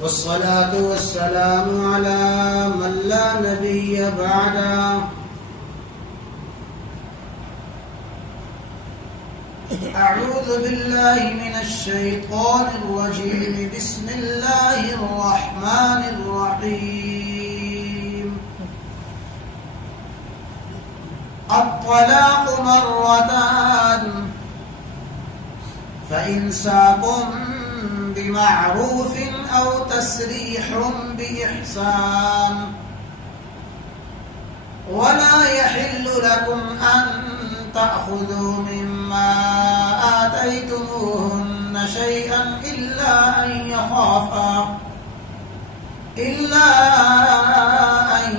والصلاة والسلام على من لا نبي بعده أعوذ بالله من الشيطان الرجيم بسم الله الرحمن الرحيم الطلاق مرتان فإمساك بمعروف أو تسريح بإحسان ولا يحل لكم أن تأخذوا مما آتيتموهن شيئا إلا أن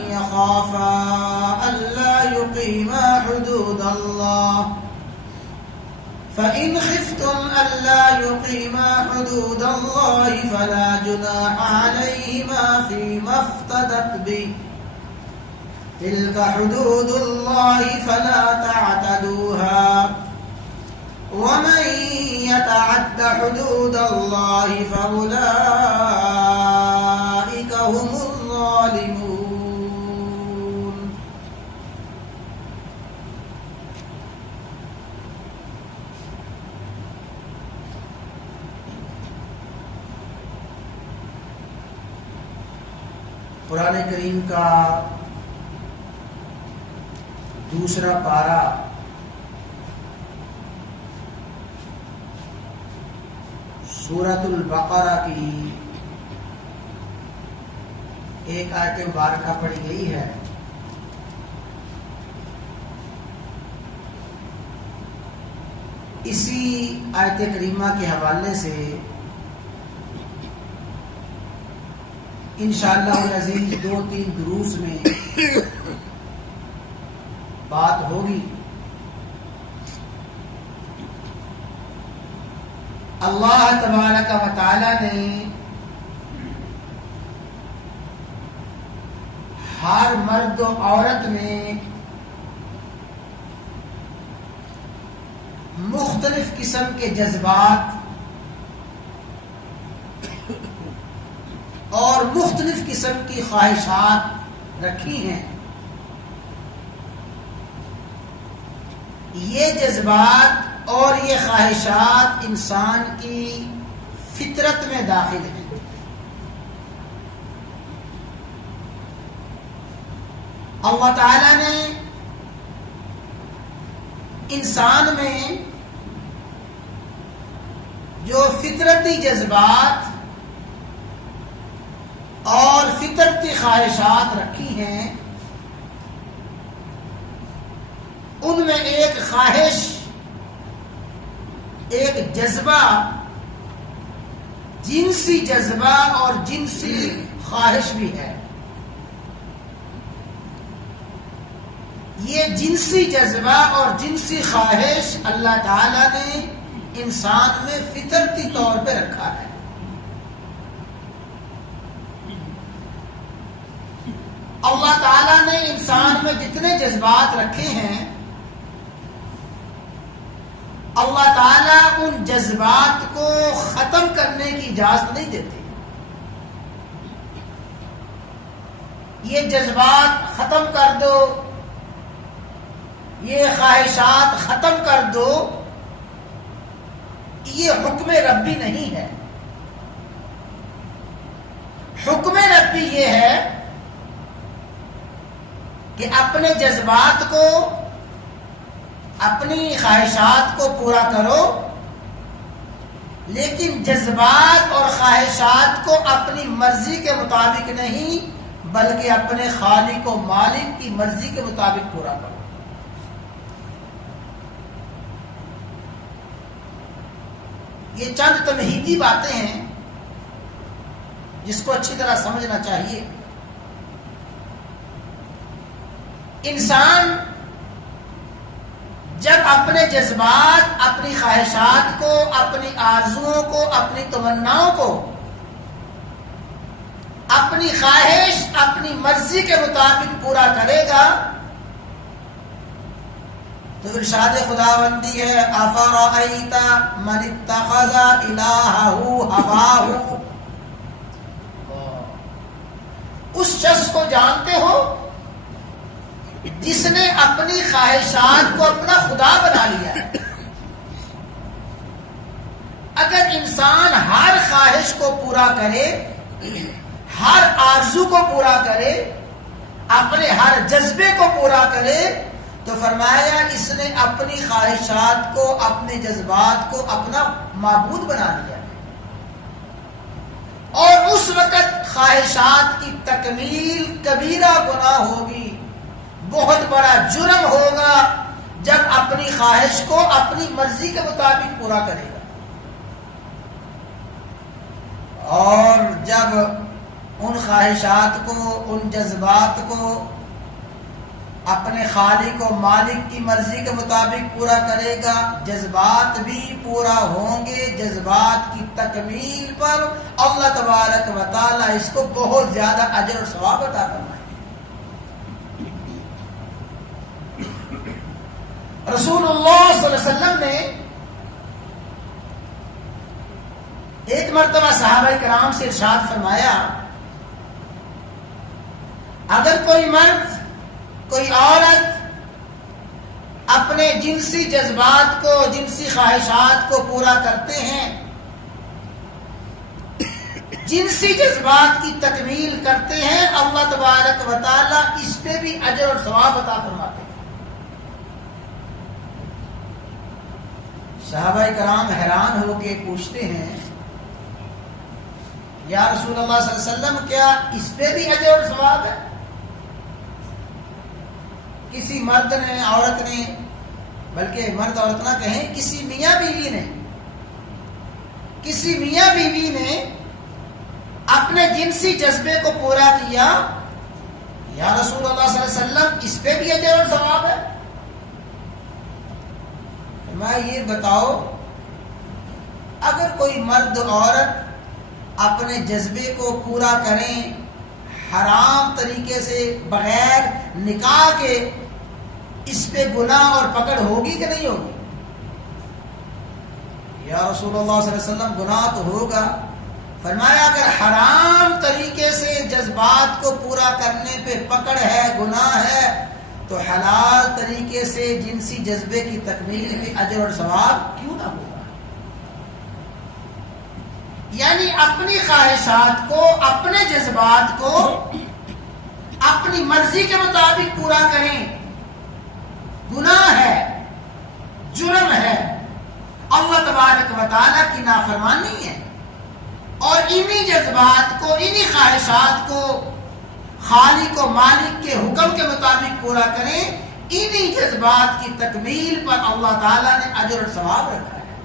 يخافا ألا يقيما حدود الله فإن خفتم ألا يقيما حدود الله فلا جناح عليهما فيما افتدت به تلك حدود الله فلا تعتدوها ومن يتعد حدود الله فأولئك هم الظالمون. قرآن کریم کا دوسرا پارہ سورۃ البقرہ کی ایک آیت مبارکہ پڑھی گئی ہے. اسی آیت کریمہ کے حوالے سے انشاءاللہ العزیز 2-3 دروس میں بات ہوگی. اللہ تبارک و تعالی نے ہر مرد و عورت میں مختلف قسم کے جذبات اور مختلف قسم کی خواہشات رکھی ہیں. یہ جذبات اور یہ خواہشات انسان کی فطرت میں داخل ہیں. اللہ تعالی نے انسان میں جو فطرتی جذبات اور فطرتی خواہشات رکھی ہیں ان میں ایک خواہش، ایک جذبہ، جنسی جذبہ اور جنسی خواہش بھی ہے. یہ جنسی جذبہ اور جنسی خواہش اللہ تعالی نے انسان میں فطرتی طور پہ رکھا ہے. اللہ تعالی نے انسان میں جتنے جذبات رکھے ہیں اللہ تعالیٰ ان جذبات کو ختم کرنے کی اجازت نہیں دیتے. یہ جذبات ختم کر دو، یہ خواہشات ختم کر دو، یہ حکم ربی نہیں ہے. حکم ربی یہ ہے کہ اپنے جذبات کو، اپنی خواہشات کو پورا کرو، لیکن جذبات اور خواہشات کو اپنی مرضی کے مطابق نہیں بلکہ اپنے خالق و مالک کی مرضی کے مطابق پورا کرو. یہ چند تمہیدی باتیں ہیں جس کو اچھی طرح سمجھنا چاہیے. انسان جب اپنے جذبات، اپنی خواہشات کو، اپنی آرزوؤں کو، اپنی تمناؤں کو اپنی خواہش، اپنی مرضی کے مطابق پورا کرے گا تو ارشاد خداوندی ہے افرأیت من اتخذ الہہ ہواہ، اس شخص کو جانتے ہو جس نے اپنی خواہشات کو اپنا خدا بنا لیا ہے۔ اگر انسان ہر خواہش کو پورا کرے، ہر آرزو کو پورا کرے، اپنے ہر جذبے کو پورا کرے، تو فرمایا اس نے اپنی خواہشات کو، اپنے جذبات کو اپنا معبود بنا لیا ہے۔ اور اس وقت خواہشات کی تکمیل کبیرہ گناہ ہوگی، بہت بڑا جرم ہوگا جب اپنی خواہش کو اپنی مرضی کے مطابق پورا کرے گا۔ اور جب ان خواہشات کو، ان جذبات کو اپنے خالق و مالک کی مرضی کے مطابق پورا کرے گا، جذبات بھی پورا ہوں گے، جذبات کی تکمیل پر اللہ تبارک و تعالی اس کو بہت زیادہ اجر اور ثواب عطا فرمائے۔ رسول اللہ صلی اللہ علیہ وسلم نے ایک مرتبہ صحابہ کرام سے ارشاد فرمایا، اگر کوئی مرد، کوئی عورت اپنے جنسی جذبات کو، جنسی خواہشات کو پورا کرتے ہیں، جنسی جذبات کی تکمیل کرتے ہیں، اللہ تبارک و تعالی اس پہ بھی اجر اور ثواب عطا فرماتے ہیں۔ صحابہ کرام حیران ہو کے پوچھتے ہیں، یا رسول اللہ صلی اللہ علیہ وسلم کیا اس پہ بھی اجر اور ثواب ہے؟ کسی مرد نے، عورت نے، بلکہ مرد عورت نہ کہیں، کسی میاں بیوی نے، کسی میاں بیوی نے اپنے جنسی جذبے کو پورا کیا، یا رسول اللہ صلی اللہ علیہ وسلم اس پہ بھی اجر اور ثواب ہے؟ میں یہ بتاؤ، اگر کوئی مرد عورت اپنے جذبے کو پورا کریں حرام طریقے سے، بغیر نکاح کے، اس پہ گناہ اور پکڑ ہوگی کہ نہیں ہوگی؟ یا رسول اللہ صلی اللہ علیہ وسلم گناہ تو ہوگا۔ فرمایا اگر حرام طریقے سے جذبات کو پورا کرنے پہ پکڑ ہے، گناہ ہے، تو حلال طریقے سے جنسی جذبے کی تکمیل میں اجر اور ثواب کیوں نہ ہوگا؟ یعنی اپنی خواہشات کو، اپنے جذبات کو اپنی مرضی کے مطابق پورا کریں، گناہ ہے، جرم ہے، اللہ تبارک و تعالیٰ کی نافرمانی ہے۔ اور انہی جذبات کو، انہی خواہشات کو خالق و مالک کے حکم کے مطابق پورا کریں، انہی جذبات کی تکمیل پر اللہ تعالیٰ نے اجر اور ثواب رکھا ہے۔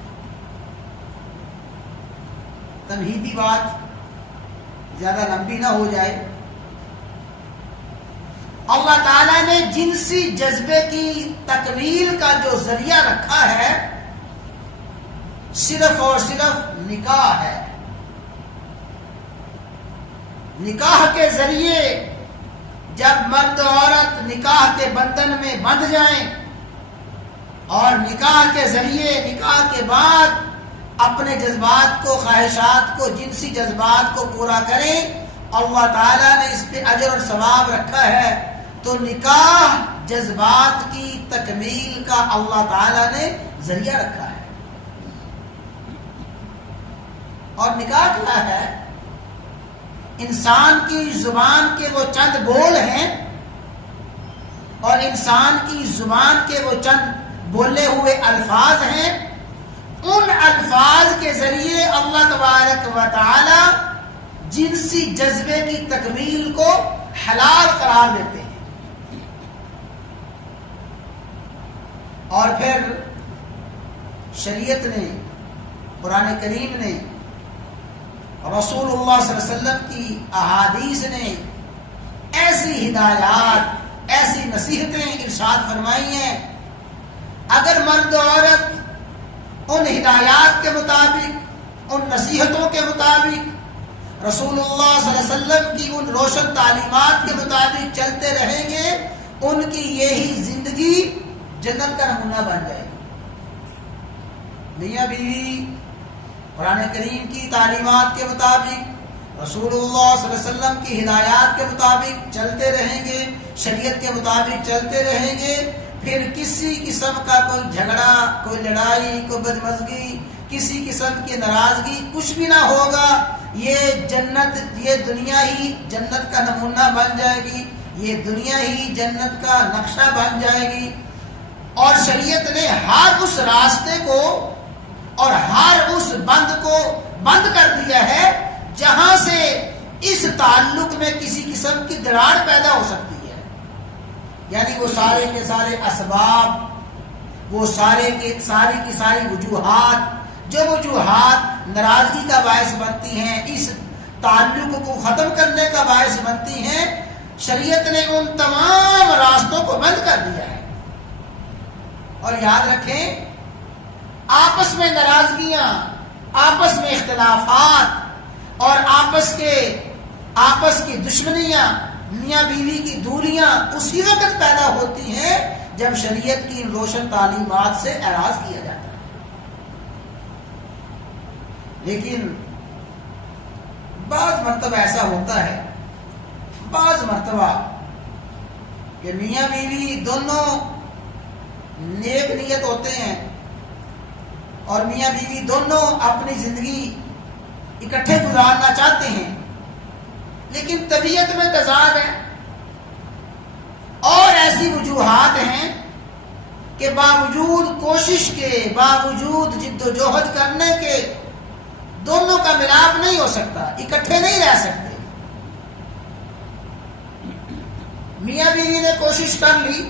تمہیدی بات زیادہ لمبی نہ ہو جائے، اللہ تعالیٰ نے جنسی جذبے کی تکمیل کا جو ذریعہ رکھا ہے صرف اور صرف نکاح ہے۔ نکاح کے ذریعے جب مرد و عورت نکاح کے بندھن میں بندھ جائیں اور نکاح کے ذریعے، نکاح کے بعد اپنے جذبات کو، خواہشات کو، جنسی جذبات کو پورا کریں، اللہ تعالیٰ نے اس پہ اجر اور ثواب رکھا ہے۔ تو نکاح جذبات کی تکمیل کا اللہ تعالیٰ نے ذریعہ رکھا ہے۔ اور نکاح کیا ہے؟ انسان کی زبان کے وہ چند بول ہیں، اور انسان کی زبان کے وہ چند بولے ہوئے الفاظ ہیں، ان الفاظ کے ذریعے اللہ تبارک و تعالی جنسی جذبے کی تکمیل کو حلال قرار دیتے ہیں۔ اور پھر شریعت نے، قرآن کریم نے، رسول اللہ صلی اللہ علیہ وسلم کی احادیث نے ایسی ہدایات، ایسی نصیحتیں ارشاد فرمائی ہیں، اگر مرد و عورت ان ہدایات کے مطابق، ان نصیحتوں کے مطابق، رسول اللہ صلی اللہ علیہ وسلم کی ان روشن تعلیمات کے مطابق چلتے رہیں گے، ان کی یہی زندگی جنت کا نمونہ بن جائے گی. میاں بیوی قرآن کریم کی تعلیمات کے مطابق، رسول اللہ صلی اللہ علیہ وسلم کی ہدایات کے مطابق چلتے رہیں گے، شریعت کے مطابق چلتے رہیں گے، پھر کسی قسم کا کوئی جھگڑا، کوئی لڑائی، کوئی بدمزگی، کسی قسم کی ناراضگی کچھ بھی نہ ہوگا. یہ جنت، یہ دنیا ہی جنت کا نمونہ بن جائے گی، یہ دنیا ہی جنت کا نقشہ بن جائے گی. اور شریعت نے ہر اس راستے کو اور ہر اس بند کو بند کر دیا ہے جہاں سے اس تعلق میں کسی قسم کی دراڑ پیدا ہو سکتی ہے. یعنی وہ سارے کے سارے اسباب، وہ ساری کی ساری وجوہات، جو وجوہات ناراضگی کا باعث بنتی ہیں، اس تعلق کو ختم کرنے کا باعث بنتی ہیں، شریعت نے ان تمام راستوں کو بند کر دیا ہے. اور یاد رکھیں، آپس میں ناراضگیاں، آپس میں اختلافات اور آپس کی دشمنیاں، میاں بیوی کی دوریاں اسی وقت پیدا ہوتی ہیں جب شریعت کی ان روشن تعلیمات سے اعراض کیا جاتا ہے. لیکن بعض مرتبہ ایسا ہوتا ہے، بعض مرتبہ کہ میاں بیوی دونوں نیک نیت ہوتے ہیں اور میاں بیوی دونوں اپنی زندگی اکٹھے گزارنا چاہتے ہیں، لیکن طبیعت میں تضاد ہے اور ایسی وجوہات ہیں کہ باوجود کوشش کے، باوجود جد و جہد کرنے کے دونوں کا ملاپ نہیں ہو سکتا، اکٹھے نہیں رہ سکتے. میاں بیوی نے کوشش کر لی،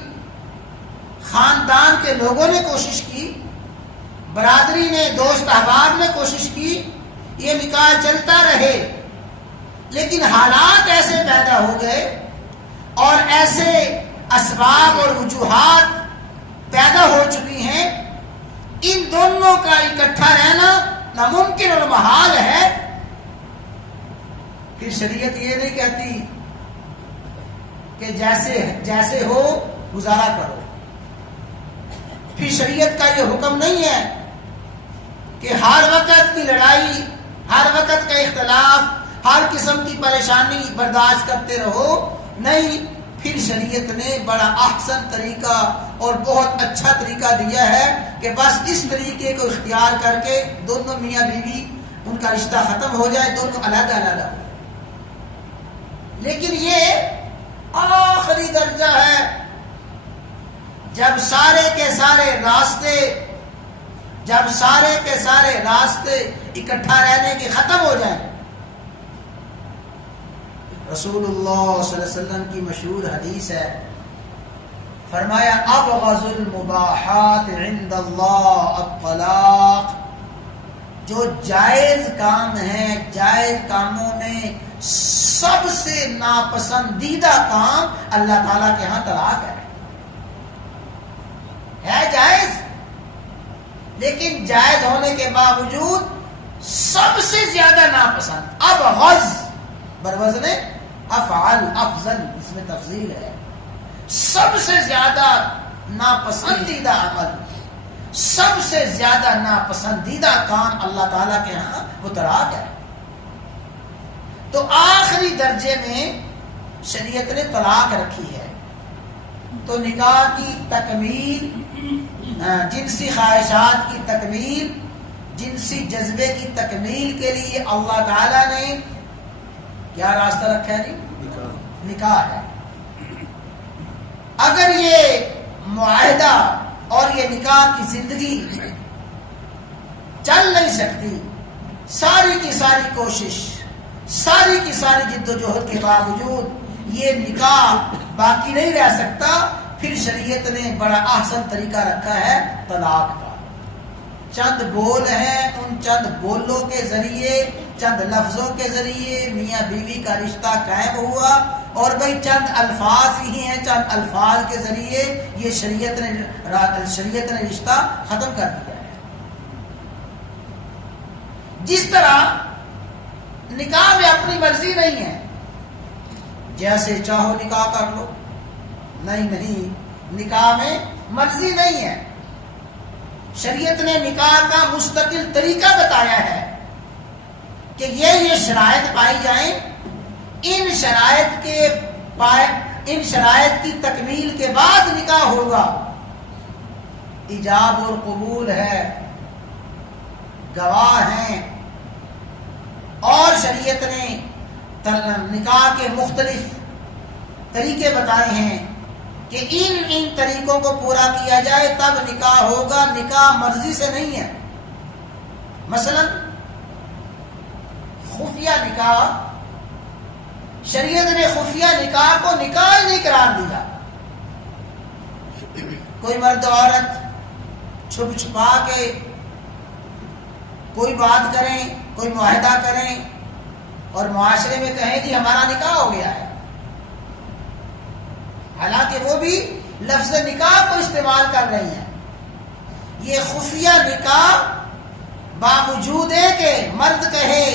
خاندان کے لوگوں نے کوشش کی، برادری نے، دوست احباب نے کوشش کی، یہ نکاح چلتا رہے، لیکن حالات ایسے پیدا ہو گئے اور ایسے اسباب اور وجوہات پیدا ہو چکی ہیں، ان دونوں کا اکٹھا رہنا ناممکن اور محال ہے. پھر شریعت یہ نہیں کہتی کہ جیسے ہو گزارا کرو. پھر شریعت کا یہ حکم نہیں ہے کہ ہر وقت کی لڑائی، ہر وقت کا اختلاف، ہر قسم کی پریشانی برداشت کرتے رہو. نہیں، پھر شریعت نے بڑا احسن طریقہ اور بہت اچھا طریقہ دیا ہے کہ بس اس طریقے کو اختیار کر کے دونوں میاں بیوی، ان کا رشتہ ختم ہو جائے، دونوں علیحدہ علیحدہ. لیکن یہ آخری درجہ ہے جب سارے کے سارے راستے اکٹھا رہنے کے ختم ہو جائیں. رسول اللہ صلی اللہ علیہ وسلم کی مشہور حدیث ہے، فرمایا ابغض المباحات عند اللہ الطلاق. جو جائز کام ہیں، جائز کاموں میں سب سے ناپسندیدہ کام اللہ تعالیٰ کے ہاں طلاق ہے جائز، لیکن جائز ہونے کے باوجود سب سے زیادہ ناپسند. ابغض بروزن افعل، افضل، اس میں تفضیل ہے. سب سے زیادہ ناپسندیدہ عمل، سب سے زیادہ ناپسندیدہ کام اللہ تعالیٰ کے ہاں وہ طلاق ہے. تو آخری درجے میں شریعت نے طلاق رکھی ہے. تو نکاح کی تکمیل، جنسی خواہشات کی تکمیل، جنسی جذبے کی تکمیل کے لیے اللہ تعالیٰ نے کیا راستہ رکھا ہے جی؟ نکاح ہے. اگر یہ معاہدہ اور یہ نکاح کی زندگی چل نہیں سکتی، ساری کی ساری کوشش، ساری کی ساری جد و جہد کے باوجود یہ نکاح باقی نہیں رہ سکتا، پھر شریعت نے بڑا احسن طریقہ رکھا ہے طلاق کا. چند بول ہیں، ان چند بولوں کے ذریعے، چند لفظوں کے ذریعے میاں بیوی کا رشتہ قائم ہوا، اور بھئی چند الفاظ ہی ہیں، چند الفاظ کے ذریعے یہ شریعت نے رشتہ ختم کر دیا ہے. جس طرح نکاح میں اپنی مرضی نہیں ہے، جیسے چاہو نکاح کر لو، نہیں، نکاح میں مرضی نہیں ہے. شریعت نے نکاح کا مستقل طریقہ بتایا ہے کہ یہ شرائط پائی جائیں، ان شرائط کی تکمیل کے بعد نکاح ہوگا. ایجاب اور قبول ہے، گواہ ہیں، اور شریعت نے نکاح کے مختلف طریقے بتائے ہیں کہ ان طریقوں کو پورا کیا جائے تب نکاح ہوگا. نکاح مرضی سے نہیں ہے. مثلا خفیہ نکاح، شریعت نے خفیہ نکاح کو نکاح ہی نہیں قرار دیا. کوئی مرد عورت چھپ چھپا کے کوئی بات کریں، کوئی معاہدہ کریں اور معاشرے میں کہیں جی ہمارا نکاح ہو گیا ہے، حالانکہ وہ بھی لفظ نکاح کو استعمال کر رہی ہیں. یہ خفیہ نکاح باوجود ہے کہ مرد کہے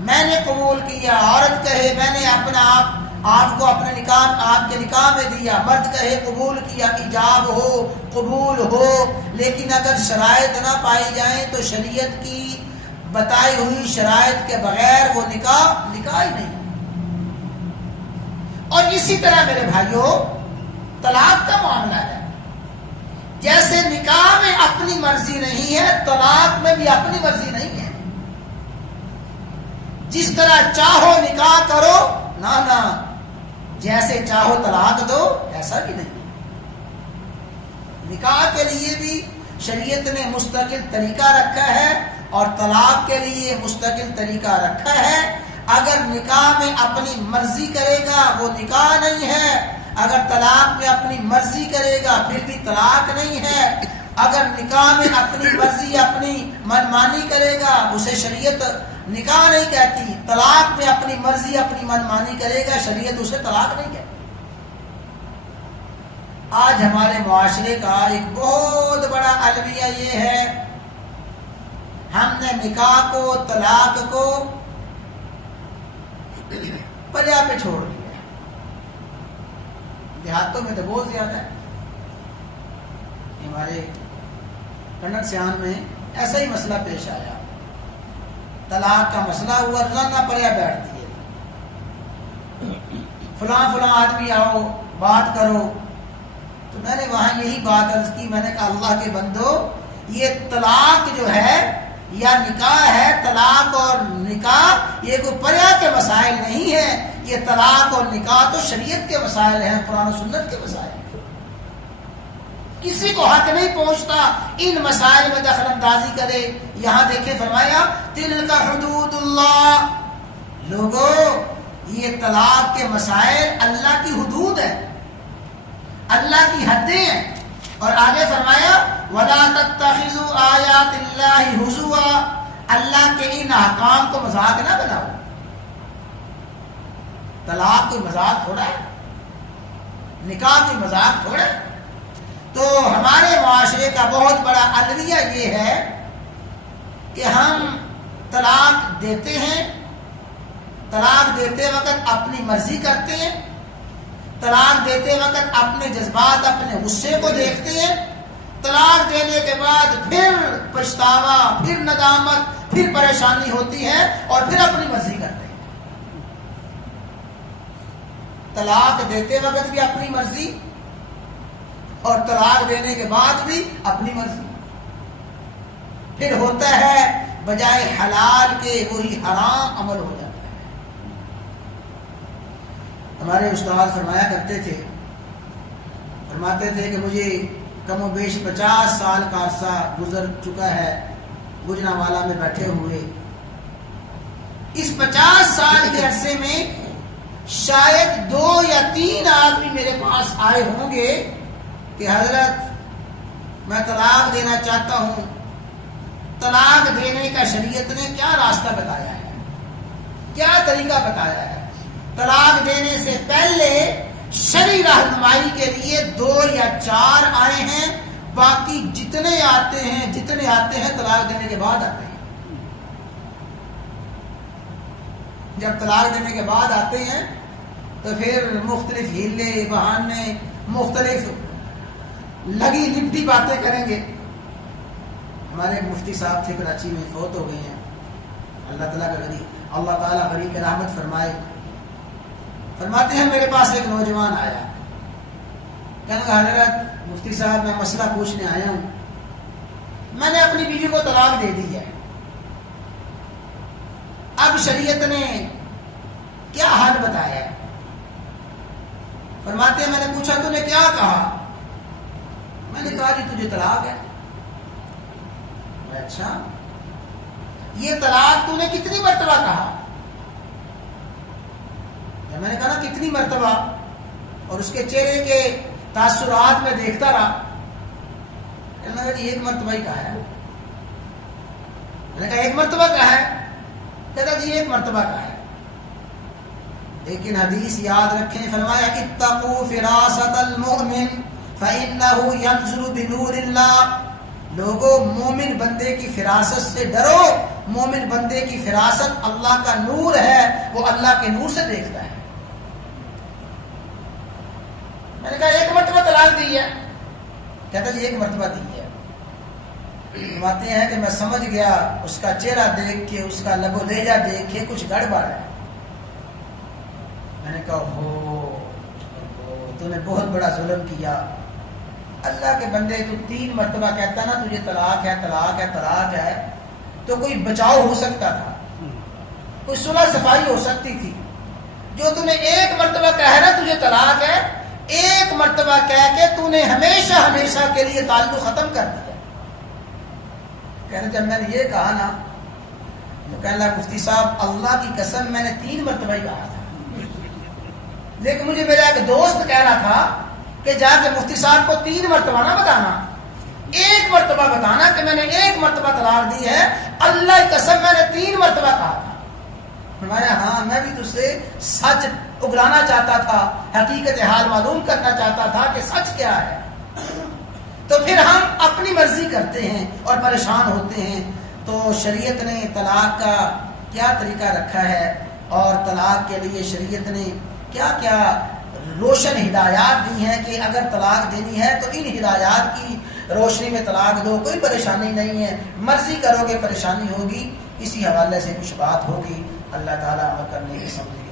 میں نے قبول کیا، عورت کہے میں نے اپنا آپ کو اپنے نکاح آپ کے نکاح میں دیا، مرد کہے قبول کیا، ایجاب ہو قبول ہو، لیکن اگر شرائط نہ پائی جائیں تو شریعت کی بتائی ہوئی شرائط کے بغیر وہ نکاح ہی نہیں. اور اسی طرح میرے بھائیوں طلاق کا معاملہ ہے. جیسے نکاح میں اپنی مرضی نہیں ہے، طلاق میں بھی اپنی مرضی نہیں ہے. جس طرح چاہو نکاح کرو، نہ جیسے چاہو طلاق دو، ایسا بھی نہیں. نکاح کے لیے بھی شریعت نے مستقل طریقہ رکھا ہے اور طلاق کے لیے مستقل طریقہ رکھا ہے. اگر نکاح میں اپنی مرضی کرے گا وہ نکاح نہیں ہے، اگر طلاق میں اپنی مرضی کرے گا پھر بھی طلاق نہیں ہے. اگر نکاح میں اپنی مرضی اپنی منمانی کرے گا اسے شریعت نکاح نہیں کہتی. طلاق میں اپنی مرضی اپنی منمانی کرے گا شریعت اسے طلاق نہیں کہتی. آج ہمارے معاشرے کا ایک بہت بڑا المیہ یہ ہے، ہم نے نکاح کو طلاق کو پریا پہ چھوڑ دیا. دیہاتوں میں تو بہت زیادہ ہے. ہمارے کنڑ سیان میں ایسا ہی مسئلہ پیش آیا، طلاق کا مسئلہ ہوا، روزانہ پریا بیٹھتی ہے، فلاں آدمی آؤ بات کرو. تو میں نے وہاں یہی بات عرض کی، میں نے کہا اللہ کے بندو، یہ طلاق جو ہے یا نکاح ہے، طلاق اور نکاح یہ کوئی پریا کے مسائل نہیں ہے. یہ طلاق اور نکاح تو شریعت کے مسائل ہیں، قرآن و سنت کے مسائل ہیں. کسی کو حق نہیں پہنچتا ان مسائل میں دخل اندازی کرے. یہاں دیکھیں فرمایا تلک حدود اللہ. لوگوں یہ طلاق کے مسائل اللہ کی حدود ہیں، اللہ کی حدیں ہیں. اور آگے فرمایا وَلَا تَتَّخِذُوا آیَاتِ اللَّهِ هُزُوًا. اللہ کے ان احکام کو مذاق نہ بناؤ. طلاق کوئی مذاق تھوڑا ہے، نکاح کوئی مذاق تھوڑا ہے. تو ہمارے معاشرے کا بہت بڑا المیہ یہ ہے کہ ہم طلاق دیتے ہیں، طلاق دیتے وقت اپنی مرضی کرتے ہیں، طلاق دیتے وقت اپنے جذبات اپنے غصے کو دیکھتے ہیں. طلاق دینے کے بعد پھر پچھتاوا، پھر ندامت، پھر پریشانی ہوتی ہے اور پھر اپنی مرضی کرتے ہیں. طلاق دیتے وقت بھی اپنی مرضی اور طلاق دینے کے بعد بھی اپنی مرضی. پھر ہوتا ہے بجائے حلال کے وہی حرام عمل ہو جاتا ہے. ہمارے استاد فرمایا کرتے تھے، فرماتے تھے کہ مجھے کم و بیش 50 سال کا عرصہ گزر چکا ہے گجرانوالہ میں بیٹھے ہوئے. اس 50 سال کے عرصے میں شاید 2 یا 3 آدمی میرے پاس آئے ہوں گے کہ حضرت میں طلاق دینا چاہتا ہوں، طلاق دینے کا شریعت نے کیا راستہ بتایا ہے، کیا طریقہ بتایا ہے. طلاق دینے سے پہلے شرعی رہنمائی کے لیے 2 یا 4 آئے ہیں، باقی جتنے آتے ہیں طلاق دینے کے بعد آتے ہیں. جب طلاق دینے کے بعد آتے ہیں تو پھر مختلف ہیلے بہانے، مختلف لگی لپٹی باتیں کریں گے. ہمارے ایک مفتی صاحب تھے کراچی میں، فوت ہو گئے ہیں. اللہ تعالیٰ غریق رحمت فرمائے. فرماتے ہیں میرے پاس ایک نوجوان آیا، کہنے لگا حضرت مفتی صاحب میں مسئلہ پوچھنے آیا ہوں، میں نے اپنی بیوی کو طلاق دے دی ہے، اب شریعت نے کیا حل بتایا ہے؟ فرماتے ہیں میں نے پوچھا تو نے کیا کہا؟ میں نے کہا جی تجھے طلاق ہے. اچھا یہ طلاق تو نے کتنی مرتبہ کہا؟ میں نے کہا نا کتنی مرتبہ، اور اس کے چہرے کے تاثرات میں دیکھتا رہا. کہنے لگا جی ایک مرتبہ ہی کہا ہے. میں نے کہا ایک مرتبہ کہا ہے؟ کہتا جی ایک مرتبہ کہا ہے. لیکن حدیث یاد رکھیں، فرمایا اتقوا فراست المؤمن فإنه ينظر بنور اللہ. لوگوں مومن بندے کی فراست سے ڈرو، مومن بندے کی فراست اللہ کا نور ہے، وہ اللہ کے نور سے دیکھتا ہے. میں نے کہا ایک مرتبہ طلاق دی ہے؟ کہتا جی ایک مرتبہ دی ہے. فرماتے ہیں کہ میں سمجھ گیا اس کا چہرہ دیکھ کے، اس کا لب و لہجہ دیکھ کے کچھ گڑبڑ ہے. میں نے کہا تو نے بہت بڑا ظلم کیا. اللہ کے بندے تو 3 مرتبہ کہتا نا تجھے طلاق ہے طلاق ہے طلاق ہے، تو کوئی بچاؤ ہو سکتا تھا، کوئی صلح صفائی ہو سکتی تھی. جو تو نے ایک مرتبہ کہا نا تجھے طلاق ہے، ایک مرتبہ کہہ کے تو نے ہمیشہ ہمیشہ کے لیے تعلق ختم کر دیا. کہنے جب میں نے یہ کہا نا تو کہنے لگا مفتی صاحب اللہ کی قسم میں نے 3 مرتبہ ہی کہا تھا، لیکن مجھے میرا ایک دوست کہہ رہا تھا کہ جا کے مفتی صاحب کو 3 مرتبہ نہ بتانا، ایک مرتبہ بتانا کہ میں نے ایک مرتبہ طلاق دی ہے، اللہ کی قسم میں نے 3 مرتبہ کہا تھا. فرمایا ہاں میں بھی تجھ سے سچ اگلانا چاہتا تھا، حقیقت حال معلوم کرنا چاہتا تھا کہ سچ کیا ہے. تو پھر ہم اپنی مرضی کرتے ہیں اور پریشان ہوتے ہیں. تو شریعت نے طلاق کا کیا طریقہ رکھا ہے، اور طلاق کے لیے شریعت نے کیا کیا روشن ہدایات دی ہیں کہ اگر طلاق دینی ہے تو ان ہدایات کی روشنی میں طلاق دو، کوئی پریشانی نہیں ہے. مرضی کرو گے پریشانی ہوگی. اسی حوالے سے کچھ بات ہوگی. اللہ تعالیٰ عمل کرنے کی سمجھ